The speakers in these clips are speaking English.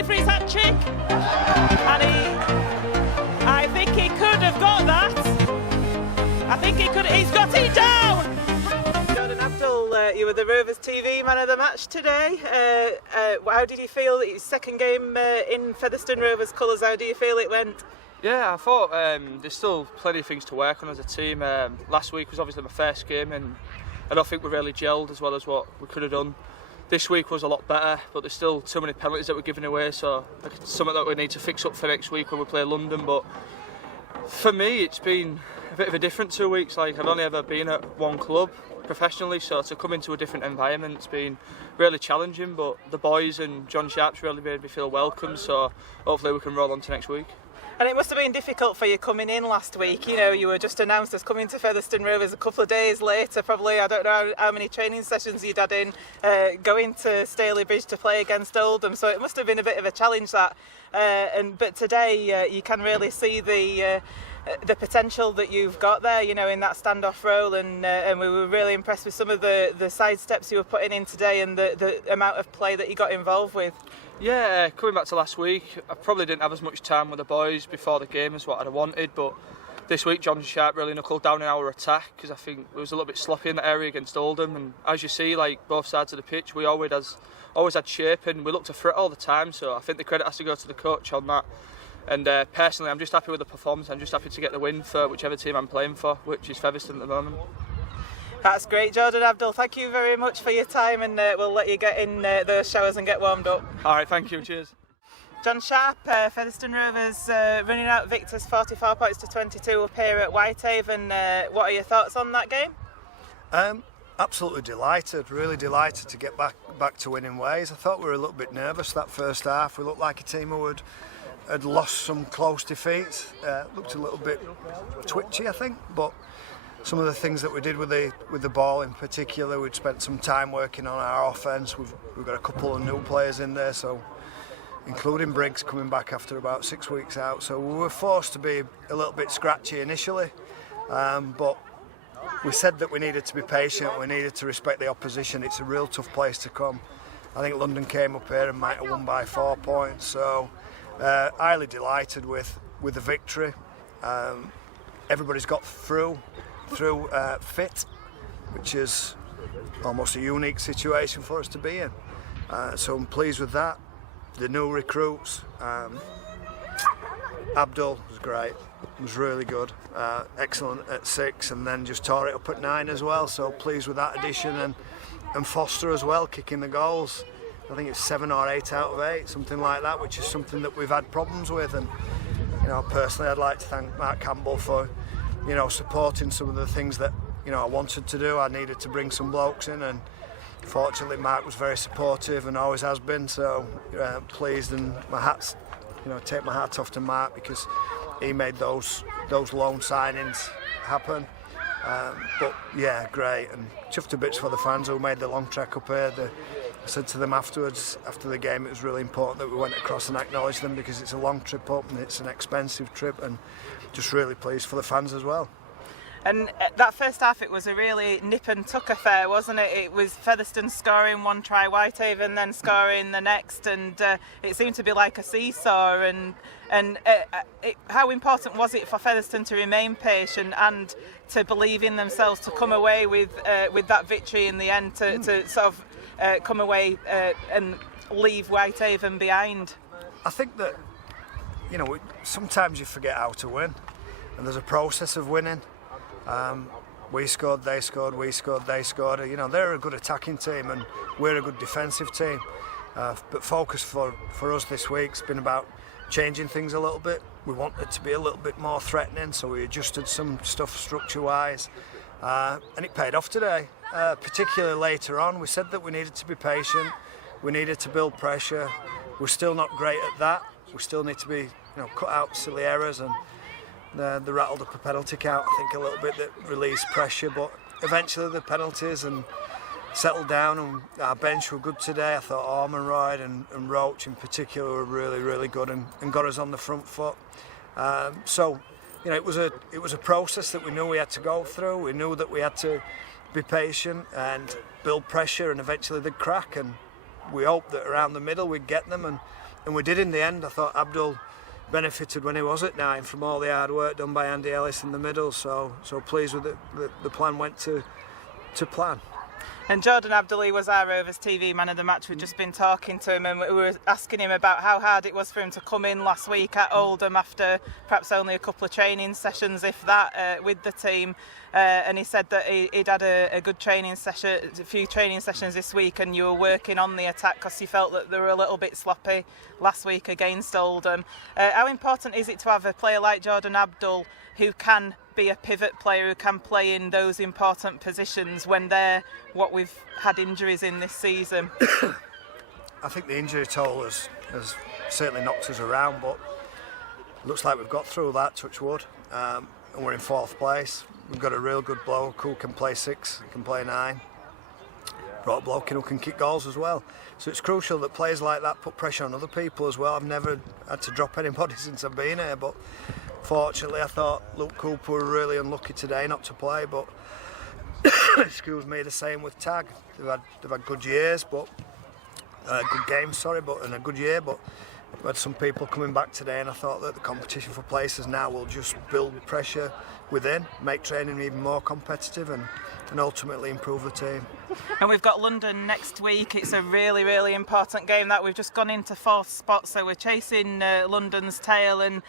looking for his hat-trick, and I think he could have got that. I think he could. He's got it down. Jordan Abdull, you were the Rovers TV man of the match today. How did you feel? His second game in Featherstone Rovers colours. How do you feel it went? Yeah, I thought there's still plenty of things to work on as a team. Last week was obviously my first game, and I don't think we really gelled as well as what we could have done. This week was a lot better, but there's still too many penalties that we're giving away, so it's something that we need to fix up for next week when we play London. But for me, it's been a bit of a different 2 weeks. Like, I've only ever been at one club professionally, so to come into a different environment, it's been really challenging. But the boys and Jon Sharp's really made me feel welcome, so hopefully we can roll on to next week. And it must have been difficult for you coming in last week. You know, you were just announced as coming to Featherstone Rovers a couple of days later, probably. I don't know how many training sessions you'd had in, going to Staley Bridge to play against Oldham. So it must have been a bit of a challenge, that. But today you can really see the potential that you've got there, you know, in that standoff role, and we were really impressed with some of the side steps you were putting in today and the amount of play that you got involved with. Yeah, coming back to last week, I probably didn't have as much time with the boys before the game as what I'd wanted, but this week Jon Sharp really knuckled down in our attack, because I think it was a little bit sloppy in that area against Oldham, and as you see, like, both sides of the pitch, we always had shape and we looked to threat all the time, so I think the credit has to go to the coach on that. And personally, I'm just happy with the performance. I'm just happy to get the win for whichever team I'm playing for, which is Featherstone at the moment. That's great, Jordan Abdull. Thank you very much for your time, and we'll let you get in those showers and get warmed up. All right, thank you. Cheers. Jon Sharp, Featherstone Rovers running out victors, 44 points to 22 up here at Whitehaven. What are your thoughts on that game? Absolutely delighted, really delighted to get back to winning ways. I thought we were a little bit nervous that first half. We looked like a team who had lost some close defeats. Looked a little bit twitchy, I think, but some of the things that we did with the ball in particular, we'd spent some time working on our offence. We've got a couple of new players in there, so including Briggs coming back after about 6 weeks out. So we were forced to be a little bit scratchy initially, but we said that we needed to be patient, we needed to respect the opposition. It's a real tough place to come. I think London came up here and might have won by 4 points, so highly delighted with the victory. Everybody's got through fit, which is almost a unique situation for us to be in. So I'm pleased with that. The new recruits, Abdul was great, was really good, excellent at 6, and then just tore it up at 9 as well. So pleased with that addition, and Foster as well, kicking the goals. I think it's 7 or 8 out of 8, something like that, which is something that we've had problems with. And you know, personally, I'd like to thank Mark Campbell for, you know, supporting some of the things that, you know, I wanted to do. I needed to bring some blokes in, and fortunately Mark was very supportive and always has been. So pleased, and take my hat off to Mark, because he made those loan signings happen. But yeah, great, and chuffed to bits for the fans who made the long trek up here. I said to them afterwards, after the game, it was really important that we went across and acknowledged them, because it's a long trip up and it's an expensive trip, and just really pleased for the fans as well. And that first half, it was a really nip and tuck affair, wasn't it? It was Featherstone scoring one try, Whitehaven then scoring the next, and it seemed to be like a seesaw. And how important was it for Featherstone to remain patient and to believe in themselves, to come away with that victory in the end, to sort of come away and leave Whitehaven behind? I think that, you know, sometimes you forget how to win, and there's a process of winning. We scored, they scored, we scored, they scored. You know, they're a good attacking team and we're a good defensive team. But focus for us this week's been about changing things a little bit. We wanted to be a little bit more threatening, so we adjusted some stuff structure-wise, and it paid off today. Particularly later on, we said that we needed to be patient, we needed to build pressure. We're still not great at that. We still need to be, you know, cut out silly errors, and they rattled up a penalty count, I think, a little bit, that released pressure, but eventually the penalties and settled down, and our bench were good today. I thought Ormonroyd and Roach in particular were really, really good, and got us on the front foot. So, you know, it was a process that we knew we had to go through. We knew that we had to be patient and build pressure, and eventually they'd crack, and we hoped that around the middle we'd get them, and we did in the end. I thought Abdul benefited when he was at 9 from all the hard work done by Andy Ellis in the middle. So pleased with the plan went to plan. And Jordan Abdull was our Rovers TV man of the match. We've just been talking to him and we were asking him about how hard it was for him to come in last week at Oldham after perhaps only a couple of training sessions, if that, with the team. And he said that he'd had a good training session, a few training sessions this week, and you were working on the attack because you felt that they were a little bit sloppy last week against Oldham. How important is it to have a player like Jordan Abdull who can be a pivot player, who can play in those important positions when they're what we've had injuries in this season? I think the injury toll has certainly knocked us around, but it looks like we've got through that, touch wood, and we're in 4th place. We've got a real good bloke who can play 6, can play 9. Brought a bloke in who can kick goals as well. So it's crucial that players like that put pressure on other people as well. I've never had to drop anybody since I've been here, but fortunately I thought Luke Cooper were really unlucky today not to play, but excuse me, the same with Tag. They've had good years, but good games, sorry, but and a good year, but we've had some people coming back today, and I thought that the competition for places now will just build pressure within, make training even more competitive, and ultimately improve the team. And we've got London next week. It's a really, really important game that we've just gone into 4th spot, so we're chasing London's tail. And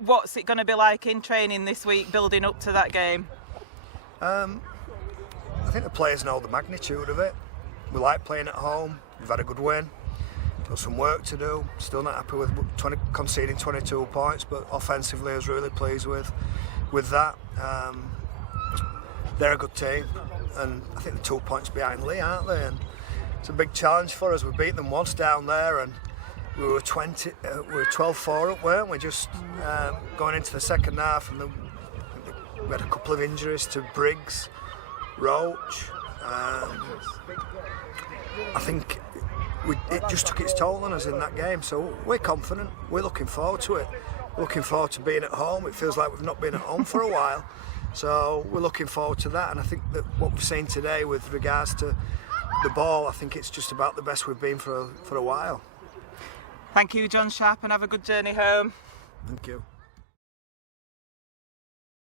what's it going to be like in training this week, building up to that game? I think the players know the magnitude of it. We like playing at home. We've had a good win. Got some work to do. Still not happy with conceding 22 points, but offensively I was really pleased with that. They're a good team, and I think they're 2 points behind Lee, aren't they? And it's a big challenge for us. We beat them once down there, and we were 12-4 up, weren't we? Just going into the second half, and we had a couple of injuries to Briggs, Roach. I think it just took its toll on us in that game. So we're confident. We're looking forward to it. We're looking forward to being at home. It feels like we've not been at home for a while. So we're looking forward to that, and I think that what we've seen today with regards to the ball, I think it's just about the best we've been for a while. Thank you, Jon Sharp, and have a good journey home. Thank you.